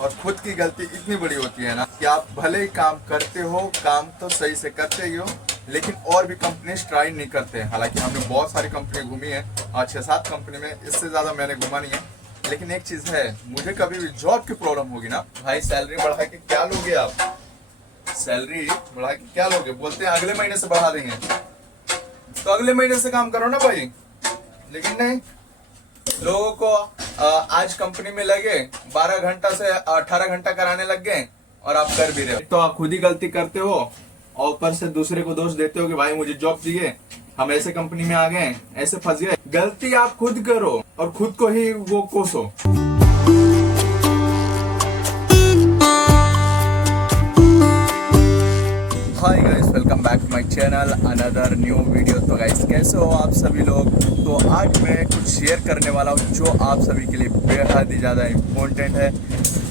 और खुद की गलती इतनी बड़ी होती है ना कि आप भले ही काम करते हो, काम तो सही से करते ही हो, लेकिन और भी कंपनी ट्राई नहीं करते हैं। हालांकि हमने बहुत सारी कंपनी घूमी है और 6-7 कंपनी में, इससे ज़्यादा मैंने घुमा नहीं है। लेकिन एक चीज़ है, मुझे कभी भी जॉब की प्रॉब्लम होगी ना भाई, सैलरी बढ़ा के क्या लोगे आप? सैलरी बढ़ा के क्या लोगे? बोलते हैं अगले महीने से बढ़ा देंगे, तो अगले महीने से काम करो ना भाई। लेकिन नहीं, लोगों को आज कंपनी में लगे 12 घंटा से 18 घंटा कराने लग गए और आप कर भी रहे हो। तो आप खुद ही गलती करते हो और ऊपर से दूसरे को दोष देते हो कि भाई मुझे जॉब चाहिए, हम ऐसे कंपनी में आ गए, ऐसे फंस गए। गलती आप खुद करो और खुद को ही वो कोसो। Hi guys, welcome back to my channel, another new video. तो गाइस कैसे हो आप सभी लोग? तो आज मैं कुछ शेयर करने वाला हूँ जो आप सभी के लिए बेहद ही ज़्यादा इम्पोर्टेंट है।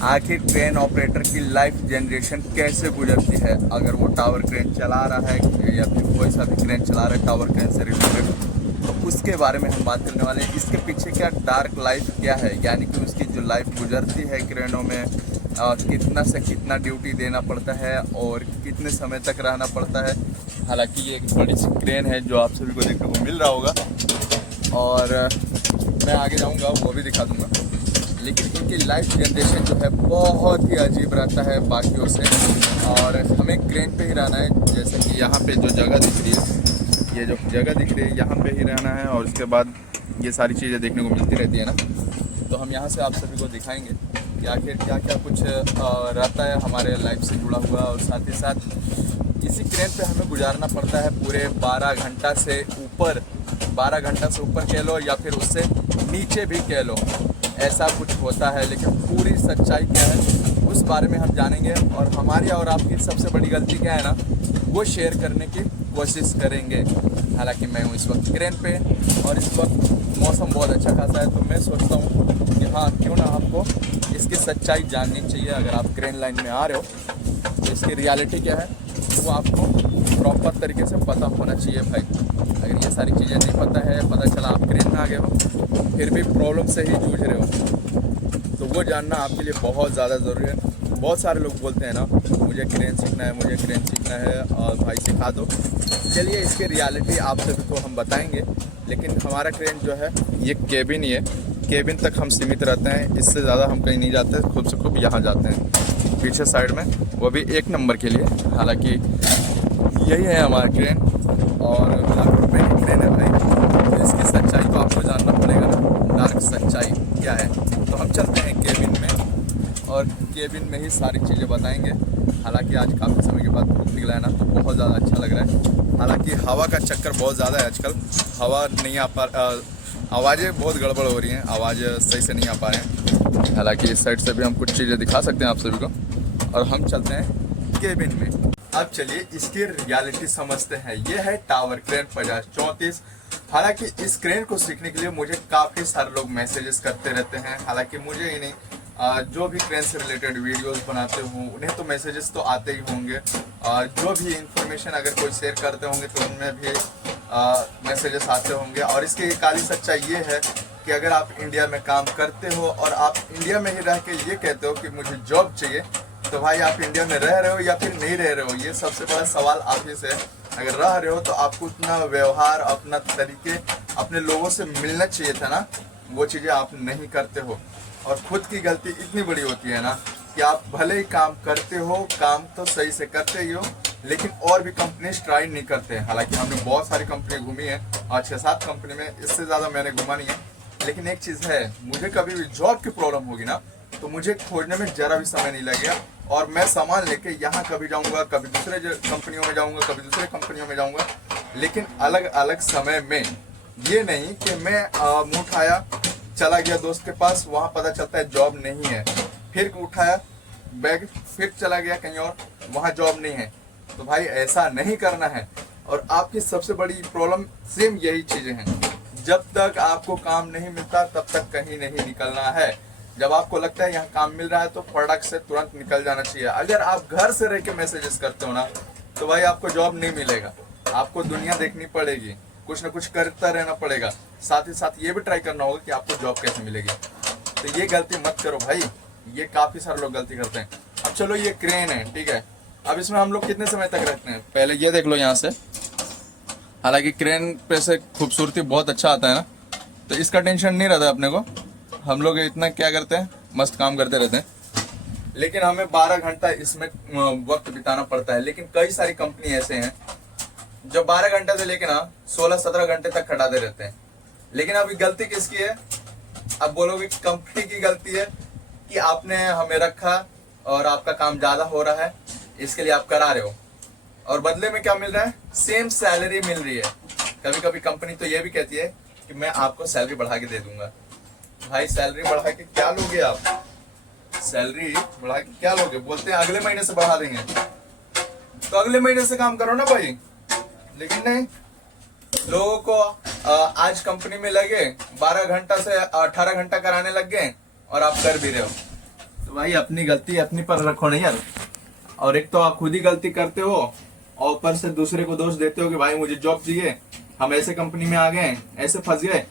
आखिर क्रेन ऑपरेटर की लाइफ जनरेशन कैसे गुजरती है, अगर वो टावर क्रेन चला रहा है या फिर कोई सा भी क्रेन चला रहा है टावर क्रेन से रिलेटेड, तो उसके बारे में हम बात करने वाले हैं। इसके पीछे क्या डार्क लाइफ क्या है, यानी कि उसकी जो लाइफ गुजरती है क्रेनों में, कितना से कितना ड्यूटी देना पड़ता है और कितने समय तक रहना पड़ता है। हालांकि ये एक बड़ी सी क्रेन है जो आप सभी को देखने को मिल रहा होगा और मैं आगे जाऊंगा वो भी दिखा दूंगा। लेकिन इनकी लाइफ जनरेशन जो है बहुत ही अजीब रहता है बाकियों से, और हमें क्रेन पे ही रहना है। जैसे कि यहाँ पे जो जगह दिख रही है, ये जो जगह दिख रही है यहाँ पे ही रहना है, और उसके बाद ये सारी चीज़ें देखने को मिलती रहती है ना। तो हम यहाँ से आप सभी को दिखाएंगे कि आखिर क्या क्या कुछ रहता है हमारे लाइफ से जुड़ा हुआ, और साथ ही साथ इसी क्रेन पे हमें गुजारना पड़ता है पूरे 12 घंटा से ऊपर। 12 घंटा से ऊपर कह लो या फिर उससे नीचे भी कह लो, ऐसा कुछ होता है। लेकिन पूरी सच्चाई क्या है उस बारे में हम जानेंगे, और हमारी और आपकी सबसे बड़ी गलती क्या है ना, वो शेयर करने की कोशिश करेंगे। हालांकि मैं हूँ इस वक्त क्रेन पे और इस वक्त मौसम बहुत अच्छा खासा है, तो मैं सोचता हूँ कि हाँ क्यों ना आपको इसकी सच्चाई जाननी चाहिए। अगर आप क्रेन लाइन में आ रहे हो तो इसकी रियलिटी क्या है वो आपको प्रॉपर तरीके से पता होना चाहिए भाई। अगर ये सारी चीज़ें नहीं पता है, पता चला आप क्रेन में आ गए हो फिर भी प्रॉब्लम से ही जूझ रहे हो, तो वो जानना आपके लिए बहुत ज़्यादा ज़रूरी है। बहुत सारे लोग बोलते हैं ना मुझे क्रेन सीखना है, मुझे क्रेन सीखना है, और भाई सिखा दो। चलिए इसकी रियलिटी आप सभी को हम बताएंगे। लेकिन हमारा क्रेन जो है ये केबिन ही है, केबिन तक हम सीमित रहते हैं, इससे ज़्यादा हम कहीं नहीं जाते। खूब से खूब यहाँ जाते हैं पीछे साइड में, वो भी 1 नंबर के लिए। हालांकि यही है हमारा क्रेन और लाखों रुपये की क्रेन है भाई। तो इसकी सच्चाई तो आपको जानना पड़ेगा ना, डार्क सच्चाई क्या है। तो हम चलते हैं केबिन में और केबिन में ही सारी चीज़ें बताएंगे। हालांकि आज काफ़ी समय के बाद धूप निकला है ना, तो बहुत ज़्यादा अच्छा लग रहा है। हालांकि हवा का चक्कर बहुत ज़्यादा है आजकल, हवा नहीं आ पा, आवाज़ें बहुत गड़बड़ हो रही हैं, आवाज़ सही से नहीं आ पा रहे हैं। हालांकि इस साइड से भी हम कुछ चीज़ें दिखा सकते हैं आप सभी को, और हम चलते हैं केबिन में। अब चलिए इसकी रियलिटी समझते हैं। ये है टावर क्रेन 5034। हालांकि इस क्रेन को सीखने के लिए मुझे काफ़ी सारे लोग मैसेजेस करते रहते हैं। हालांकि मुझे ही नहीं, जो भी क्रेन से रिलेटेड वीडियोस बनाते हों उन्हें तो मैसेजेस तो आते ही होंगे, जो भी इंफॉर्मेशन अगर कोई शेयर करते होंगे तो उनमें भी मैसेजेस आते होंगे। और इसकी काली सच्चाई ये है कि अगर आप इंडिया में काम करते हो और आप इंडिया में ही रह के ये कहते हो कि मुझे जॉब चाहिए, तो भाई आप इंडिया में रह रहे हो या फिर नहीं रह रहे हो, ये सबसे बड़ा सवाल आप ही से है। अगर रह रहे हो तो आपको उतना व्यवहार, अपना तरीके, अपने लोगों से मिलना चाहिए था ना, वो चीज़ें आप नहीं करते हो। और खुद की गलती इतनी बड़ी होती है ना कि आप भले ही काम करते हो, काम तो सही से करते ही हो, लेकिन और भी कंपनी ट्राई नहीं करते हैं। हालांकि हमने बहुत सारी कंपनी घूमी है और 6-7 कंपनी में, इससे ज़्यादा मैंने घुमा नहीं है। लेकिन एक चीज़ है, मुझे कभी भी जॉब की प्रॉब्लम होगी ना तो मुझे खोजने में ज़रा भी समय नहीं लगेगा, और मैं सामान लेके यहाँ कभी जाऊँगा, कभी दूसरे कंपनियों में जाऊँगा, कभी दूसरे कंपनियों में जाऊँगा, लेकिन अलग अलग समय में। ये नहीं कि मैं मुँह उठाया चला गया दोस्त के पास, वहाँ पता चलता है जॉब नहीं है, फिर उठाया बैग फिर चला गया कहीं और, वहाँ जॉब नहीं है। तो भाई ऐसा नहीं करना है। और आपकी सबसे बड़ी प्रॉब्लम सेम यही चीज़ें हैं, जब तक आपको काम नहीं मिलता तब तक कहीं नहीं निकलना है। जब आपको लगता है यहाँ काम मिल रहा है तो प्रोडक्ट से तुरंत निकल जाना चाहिए। अगर आप घर से रह के मैसेजेस करते हो ना तो भाई आपको जॉब नहीं मिलेगा, आपको दुनिया देखनी पड़ेगी, कुछ ना कुछ करता रहना पड़ेगा। साथ ही साथ ये भी ट्राई करना होगा कि आपको जॉब कैसे मिलेगी। तो ये गलती मत करो भाई, ये काफी सारे लोग गलती करते हैं। अब चलो ये क्रेन है, ठीक है, अब इसमें हम लोग कितने समय तक रखते हैं, पहले ये देख लो यहाँ से। हालांकि क्रेन पे से खूबसूरती बहुत अच्छा आता है ना, तो इसका टेंशन नहीं रहता अपने को। हम लोग इतना क्या करते हैं, मस्त काम करते रहते हैं, लेकिन हमें 12 घंटा इसमें वक्त बिताना पड़ता है। लेकिन कई सारी कंपनी ऐसे हैं जो 12 घंटे से लेकर ना 16-17 घंटे तक खटाते रहते हैं। लेकिन अभी गलती किसकी है? अब बोलोगे कंपनी की गलती है कि आपने हमें रखा और आपका काम ज्यादा हो रहा है, इसके लिए आप करा रहे हो, और बदले में क्या मिल रहा है? सेम सैलरी मिल रही है। कभी कभी कंपनी तो ये भी कहती है कि मैं आपको सैलरी बढ़ा के दे दूंगा। भाई सैलरी बढ़ा के क्या लोगे आप? सैलरी बढ़ा के क्या लोगे? बोलते हैं अगले महीने से बढ़ा देंगे, तो अगले महीने से काम करो ना भाई। लेकिन नहीं, लोगों को आज कंपनी में लगे 12 घंटा से 18 घंटा कराने लग गए और आप कर भी रहे हो। तो भाई अपनी गलती अपनी पर रखो नहीं यार। और एक तो आप खुद ही गलती करते हो और ऊपर से दूसरे को दोष देते हो कि भाई मुझे जॉब चाहिए, हम ऐसे कंपनी में आ गए, ऐसे फंस गए।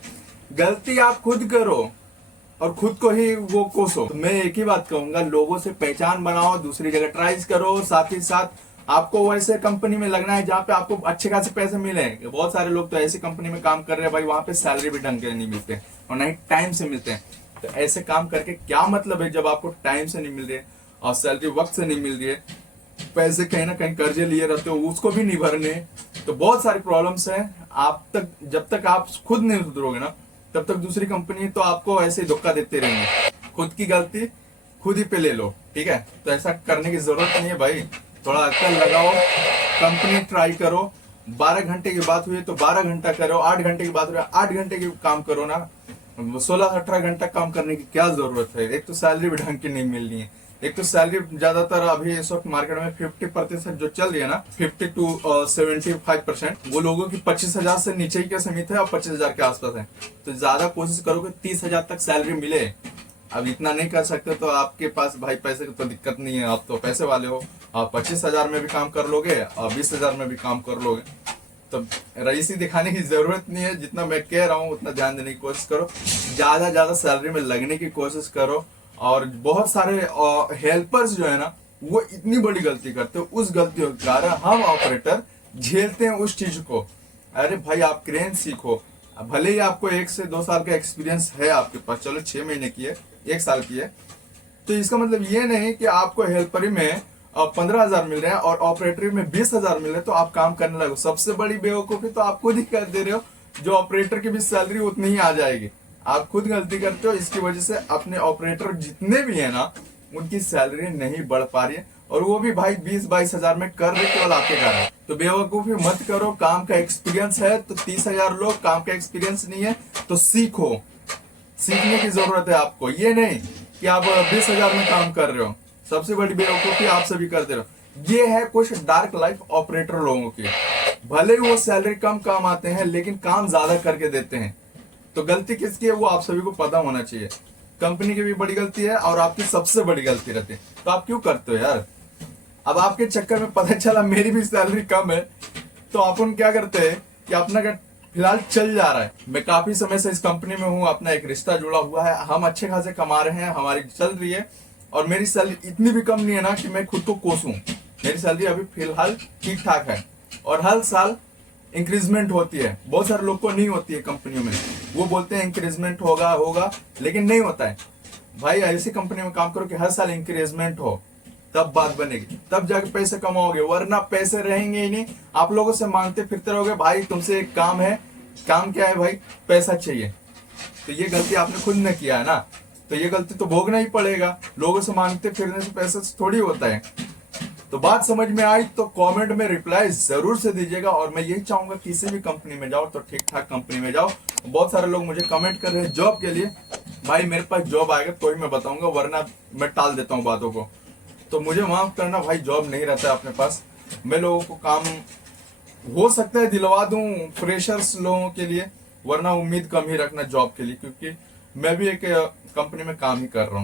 गलती आप खुद करो और खुद को ही वो कोसो। तो मैं एक ही बात कहूंगा, लोगों से पहचान बनाओ, दूसरी जगह ट्राई करो, साथ ही साथ आपको वैसे कंपनी में लगना है जहाँ पे आपको अच्छे खासे पैसे मिले। बहुत सारे लोग तो ऐसी कंपनी में काम कर रहे हैं भाई, वहां पे सैलरी भी ढंग के नहीं मिलते और नहीं टाइम से मिलते हैं। तो ऐसे काम करके क्या मतलब है जब आपको टाइम से नहीं मिल रही है और सैलरी वक्त से नहीं मिल रही है, पैसे कहीं ना कहीं कर्जे लिए रहते हो, उसको भी नहीं भरने। तो बहुत सारी प्रॉब्लम्स है। आप तक जब तक आप खुद नहीं सुधरोगे ना, तब तक दूसरी कंपनी तो आपको ऐसे ही धोखा देते रहेंगे। खुद की गलती खुद ही पे ले लो, ठीक है? तो ऐसा करने की जरूरत नहीं है भाई। थोड़ा अक्ल लगाओ, कंपनी ट्राई करो। 12 घंटे की बात हुई तो 12 घंटा करो, 8 घंटे की बात हुई 8 घंटे की काम करो ना। 16-18 घंटा काम करने की क्या जरूरत है? एक तो सैलरी भी ढंग की नहीं मिल रही है। एक तो सैलरी ज्यादातर अभी इस वक्त मार्केट में 50% जो चल रही है ना, 50 to 75%, वो लोगों की 25,000 से नीचे ही के सीमित है और 25,000 के आसपास है। तो ज्यादा कोशिश करो कि 30,000 तक सैलरी मिले। अब इतना नहीं कर सकते तो आपके पास भाई पैसे की तो दिक्कत नहीं है, आप तो पैसे वाले हो। आप 25,000 में भी काम कर लोगे और 20,000 में भी काम कर लोगे। तो रईसी दिखाने की जरूरत नहीं है। जितना मैं कह रहा हूँ उतना ध्यान देने की कोशिश करो, ज्यादा सैलरी में लगने की कोशिश करो। और बहुत सारे हेल्पर्स जो है ना, वो इतनी बड़ी गलती करते हो, उस गलतियों के कारण हम ऑपरेटर झेलते हैं उस चीज को। अरे भाई आप क्रेन सीखो, भले ही आपको 1 से 2 साल का एक्सपीरियंस है आपके पास, चलो 6 महीने की है, 1 साल की है, तो इसका मतलब ये नहीं कि आपको हेल्परी में 15,000 मिल रहे हैं और ऑपरेटरी में 20,000 मिल रहे हैं तो आप काम करने लगो। सबसे बड़ी बेवकूफी तो आप खुद ही कर दे रहे हो, जो ऑपरेटर की भी सैलरी उतनी ही आ जाएगी। आप खुद गलती करते हो, इसकी वजह से अपने ऑपरेटर जितने भी है ना, उनकी सैलरी नहीं बढ़ पा रही है, और वो भी भाई 20-22 हजार में कर रहे केवल आपके कारण। तो बेवकूफी मत करो। काम का एक्सपीरियंस है तो 30,000 लोग, काम का एक्सपीरियंस नहीं है तो सीखो। सीखने की जरूरत है आपको, ये नहीं कि आप 20,000 में काम कर रहे हो। सबसे बड़ी बेवकूफी आप सभी करते रहो। ये है कुछ डार्क लाइफ ऑपरेटर लोगों की। भले ही वो सैलरी कम कमाते हैं लेकिन काम ज्यादा करके देते हैं। तो गलती किसकी है वो आप सभी को पता होना चाहिए। कंपनी की भी बड़ी गलती है और आपकी सबसे बड़ी गलती रहती है। तो आप क्यों करते हो यार? अब आपके चक्कर में पता चला मेरी भी सैलरी कम है, तो अपन क्या करते हैं कि अपना फिलहाल चल जा रहा है। मैं काफी समय से इस कंपनी में हूँ, अपना एक रिश्ता जुड़ा हुआ है, हम अच्छे खासे कमा रहे हैं, हमारी चल रही है, और मेरी सैलरी इतनी भी कम नहीं है ना कि मैं खुद को कोसूं। मेरी सैलरी अभी फिलहाल ठीक ठाक है और हर साल इंक्रीजमेंट होती है। बहुत सारे लोग को नहीं होती है कंपनियों में, वो बोलते हैं इंक्रीजमेंट होगा, लेकिन नहीं होता है। भाई ऐसी कंपनी में काम करो कि हर साल इंक्रीजमेंट हो, तब बात बनेगी, तब जाके पैसे कमाओगे, वरना पैसे रहेंगे ही नहीं। आप लोगों से मांगते फिरते रहोगे। भाई तुमसे एक काम है, काम क्या है भाई? पैसा चाहिए। तो ये गलती आपने खुद ने किया है ना, तो ये गलती तो भोगना ही पड़ेगा। लोगों से मांगते फिरने से पैसा थोड़ी होता है। तो बात समझ में आई तो कमेंट में रिप्लाई जरूर से दीजिएगा। और मैं यही चाहूंगा किसी भी कंपनी में जाओ तो ठीक ठाक कंपनी में जाओ। बहुत सारे लोग मुझे कमेंट कर रहे हैं जॉब के लिए। भाई मेरे पास जॉब आएगा तो ही मैं बताऊंगा, वरना मैं टाल देता हूँ बातों को। तो मुझे माफ करना भाई, जॉब नहीं रहता है अपने पास। मैं लोगों को काम हो सकता है दिलवा दूं फ्रेशर्स लोगों के लिए, वरना उम्मीद कम ही रखना जॉब के लिए, क्योंकि मैं भी एक कंपनी में काम ही कर रहा हूँ।